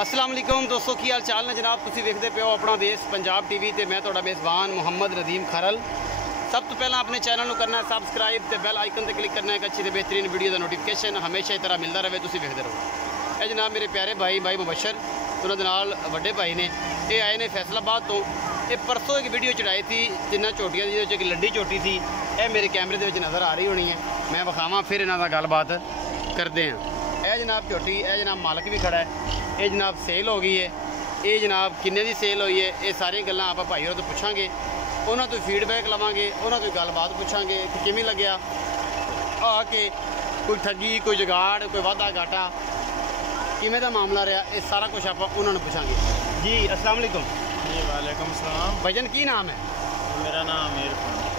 अस्सलाम वालेकुम दोस्तों, की हाल चाल ने जनाब। तुसीं वेखदे पे हो अपना देश पंजाब टीवी ते मैं तुहाडा मेज़बान मुहम्मद नदीम खरल। सब तो पहला अपने चैनल को करना है सबसक्राइब ते बेल आइकन ते क्लिक करना है, एक अच्छी ते बेहतरीन वीडियो का नोटिफिकेशन हमेशा इस तरह मिलता रहे, तुसीं वेखदे रहो। ये जनाब मेरे प्यारे भाई मुबशर, उन्होंने नाल वड्डे भाई ने ये आए ने फैसलाबाद तो। ये परसों एक वीडियो चढ़ाई थी जिन्ना झोटियां दी एक लड्डी झोटी थी, यह मेरे कैमरे के नज़र आ रही होनी है। मैं विखावां फिर इन्हां दा गलबात करते हैं। यह जनाब झोटी, यह जनाब मालक भी खड़ा है, ये जनाब सेल हो गई है, ये जनाब किन्ने दी सेल हुई है, ये सारी गल्लां आपां भाई होरां तो पुछांगे, उन्हां तो फीडबैक लवांगे, उन्हां तो गलबात पुछांगे कि किवें लग्या आके, कोई ठगी, कोई जुगाड़, कोई वाधा घाटा किवें दा मामला रहा, ये सारा कुछ आपां उन्हां नूं पुछांगे। जी अस्सलाम वालेकुम। जी वालेकुम सलाम। भाईजान की नाम है? मेरा नाम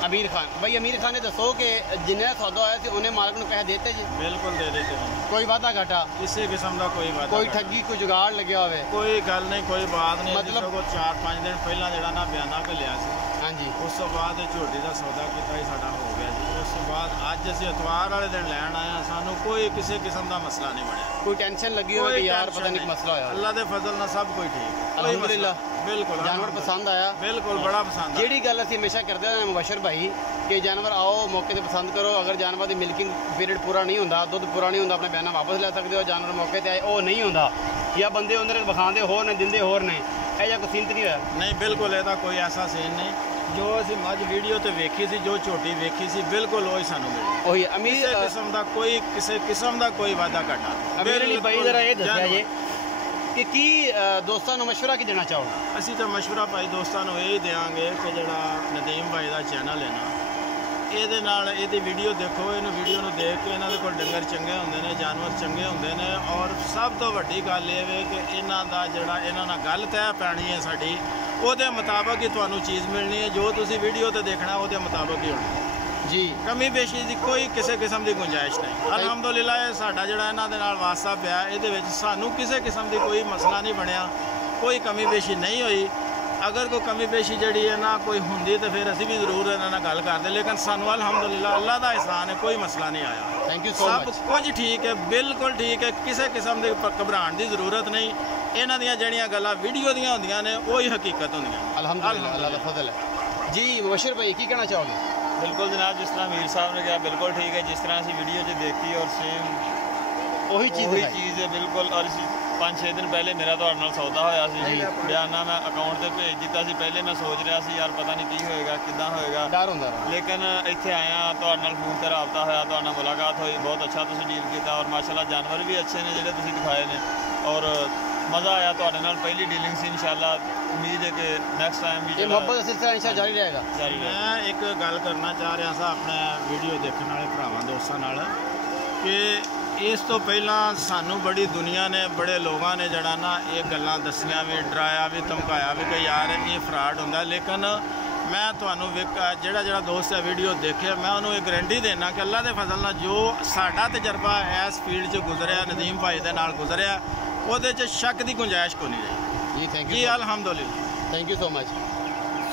अमीर खान। भाई अमीर खान ने दसो कि जिन्हें सौदा होया सी उन्हें मालक नूं पैसे देते जी? बिल्कुल दे देते हैं। कोई वादा घाटा किसी किस्म का कोई वादा, कोई ठगी, कोई जुगाड़ लगे हुए? कोई गल नहीं, कोई बात नहीं। मतलब 4-5 दिन पहला जड़ा ना बयाना घलिया सी, हाँ जी, उस तो बाद झोटी का सौदा किया ही साडा हो गया जी। उस तो बाद अज असीं इतवार वाले दिन लैन आए, सानू कोई किसी किस्म का मसला नहीं बनया। कोई टेंशन लगी हो कि यार पता नहीं मसला होया? अल्लाह दे फजल नाल सब कोई ठीक, अल्हम्दुलिल्लाह। बिल्कुल जानवर पसंद आया? बिल्कुल बड़ा पसंद। जेड़ी गल असीं हमेशा करते हैं मुबशर भाई कि जानवर आओ मौके पर पसंद करो, अगर जानवर की मिल्किंग पीरियड पूरा नहीं होंदा, दुध पूरा नहीं होंदा, अपना बयाना वापस ले सकते हो। जानवर मौके पर आए वो नहीं होंदा, या बंदे उन्हें विखाते होर ने दिंदे होर ने, यह कोई सीन तो नहीं होया? नहीं बिल्कुल, यदा कोई ऐसा सीन नहीं। जो असीं मझ वीडियो ते वेखी सी, जो झोटी वेखी सी, बिल्कुल वही सानू मिली। वही अमीर किस्म का कोई किसी किस्म का कोई वादा घाटा। अमीर अली भाई जरा ये दस्या जे कि की दोस्तों नूं मशवरा की देना चाहोगे? असीं तो मशवरा भाई दोस्तों नूं यही देंगे कि जिहड़ा नदीम भाई का चैनल है ना, ਇਹਦੇ ਨਾਲ ਇਹਦੀ ਵੀਡੀਓ ਦੇਖੋ, ਇਹਨੂੰ ਵੀਡੀਓ ਨੂੰ ਦੇਖ ਕੇ ਇਹਨਾਂ ਦੇ ਕੋਲ ਡੰਗਰ ਚੰਗੇ ਹੁੰਦੇ ਨੇ, ਜਾਨਵਰ ਚੰਗੇ ਹੁੰਦੇ ਨੇ, ਔਰ ਸਭ ਤੋਂ ਵੱਡੀ ਗੱਲ ਇਹ ਵੇ ਕਿ ਇਹਨਾਂ ਦਾ ਜਿਹੜਾ ਇਹਨਾਂ ਨਾਲ ਗੱਲ ਤੈਅ ਪੈਣੀ ਹੈ ਸਾਡੀ, ਉਹਦੇ ਮੁਤਾਬਕ ਹੀ ਤੁਹਾਨੂੰ ਚੀਜ਼ ਮਿਲਣੀ ਹੈ। ਜੋ ਤੁਸੀਂ ਵੀਡੀਓ ਤੇ ਦੇਖਣਾ ਉਹਦੇ ਮੁਤਾਬਕ ਹੀ ਹੋਣਾ ਜੀ। ਕਮੀ ਪੇਸ਼ੀ ਦੀ ਕੋਈ ਕਿਸੇ ਕਿਸਮ ਦੀ ਗੁੰਜਾਇਸ਼ ਨਹੀਂ। ਅਲਹਮਦੁਲਿਲਾ ਇਹ ਸਾਡਾ ਜਿਹੜਾ ਇਹਨਾਂ ਦੇ ਨਾਲ ਵਾਸਤਾ ਪਿਆ, ਇਹਦੇ ਵਿੱਚ ਸਾਨੂੰ ਕਿਸੇ ਕਿਸਮ ਦੀ ਕੋਈ ਮਸਲਾ ਨਹੀਂ ਬਣਿਆ, ਕੋਈ ਕਮੀ ਪੇਸ਼ੀ ਨਹੀਂ ਹੋਈ। अगर कोई कमी पेशी जड़ी है ना कोई होंगी तो फिर असी भी जरूर इन्होंने गल करते, लेकिन सानू अल्हम्दुलिल्लाह अल्लाह का एहसान है, कोई मसला नहीं आया। Thank you so much. सब कुछ ठीक है, बिल्कुल ठीक है, किसी किस्म की घबराने की जरूरत नहीं। इन्हां दियां जड़ियां गल्लां वीडियो दियां होंदियां ने वही हकीकत होंदियां। अल्हम्दुलिल्लाह, अल्लाह का फजल है। जी मुबशर भाई की कहना चाहोगे? बिल्कुल जनाब, जिस तरह अमीर साहब ने कहा बिल्कुल ठीक है, जिस तरह असी वीडियो च देखी और सेम वही चीज़ है बिल्कुल। और 5-6 दिन पहले मेरा तुहाडे नाल सौदा होया सी जी, बयाना मैं अकाउंट से भेज दिता सी। पहले मैं सोच रहा सी यार पता नहीं की होएगा, किदां होएगा, डर हुंदा, लेकिन इत्थे आया तुहाडे नाल फोन ते राबता होया, तुहाडे नाल मुलाकात हुई, बहुत अच्छा तुसीं डील कीता, और माशाअल्लाह जानवर भी अच्छे ने जिहड़े तुसीं दिखाए ने, और मज़ा आया तुहाडे नाल। पहली डीलिंग सी, इंशाअल्लाह उम्मीद है कि नेक्स्ट टाइम भी मोहब्बत का सिलसिला इंशाअल्लाह जारी रहेगा। मैं एक गल करना चाह रहा था अपने वीडियो देखने वाले भरावां दोस्तां नाल कि इस तो पहला सानू बड़ी दुनिया ने, बड़े लोगों ने जड़ा ना ये गल्लां दसियां भी, डराया भी, धमकाया भी कि यार ये फ्रॉड होंदा। लेकिन मैं तुहानू जेड़ा दोस्त है वीडियो देखे, मैं उन्होंने एक गारंटी देना कि अल्लाह के फजल नाल जो साडा तजर्बा इस फील्ड च गुजरिया, नदीम भाई दे नाल गुजरिया, उहदे च शक की गुंजाइश कोई नहीं रही जी। थैंक यू जी, अल्हम्दुलिल्लाह, थैंक यू सो मच।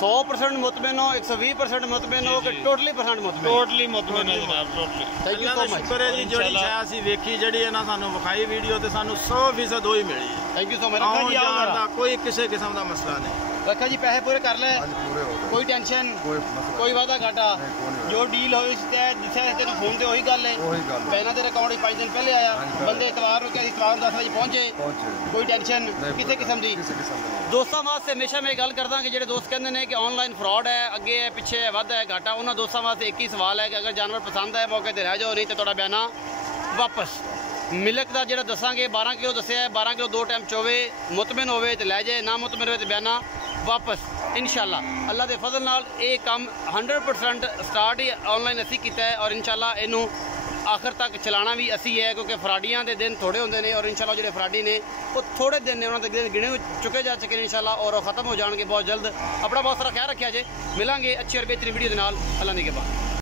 100% मुतमिन हो, 120% मुतमिन हो कि टोटली परसेंट मुतमिन? टोटली मुतमिन है जनाब, totally. Thank you so much. शुक्र है जी, जोड़ी शायद असी वेखी जड़ी है ना सानू विखाई वीडियो ते सानू 100% ही मिली है। Thank you so much. रखा जी आओ, कोई किसी किस्म का मसला नहीं। रखा जी पैसे पूरे कर ले, कोई टेंशन, कोई वादा घाटा, जो डील हो जिसे तेन फोन से वही गल है। पहला तेरे अकाउंट 5 दिन पहले आया, बंदे इतवार को क्या इतवार 10 बजे पहुंचे, कोई टेंशन किसी किस्म की। दोस्तों वास्ते हमेशा मैं गल करदा कि जो दोस्त कहते हैं कि ऑनलाइन फ्रॉड है, अगे है पिछे है, वध है घाटा, उन्होंने दोस्तों वास्ते एक ही सवाल है कि अगर जानवर पसंद है मौके पर रह जाओ, नहीं तो थोड़ा बयाना वापस। मिल्क का जो दसांगे 12 किलो दसिया है, 12 किलो 2 टाइम चोवे, मुतमिन होवे तो लै जाए, ना मुतमिन होवे तो बयाना वापस। इंशाअल्लाह अल्लाह के फजल नाल ये काम 100% स्टार्ट ही ऑनलाइन असी किया है, और इंशाअल्लाह इनू आखिर तक चलाना भी असी है, क्योंकि फ्राडियां के दिन थोड़े होंगे ने, और इंशाअल्लाह जो फ्राडी ने वो थोड़े दिन ने उन्होंने दिन गिने चुके जा चुके हैं इंशाअल्लाह, और ख़त्म हो जाएंगे बहुत जल्द। अपना बहुत सारा ख्याल रखा जे, मिलेंगे अच्छी और बेहतरीन वीडियो के नाल। अल्लाह ने के बाद।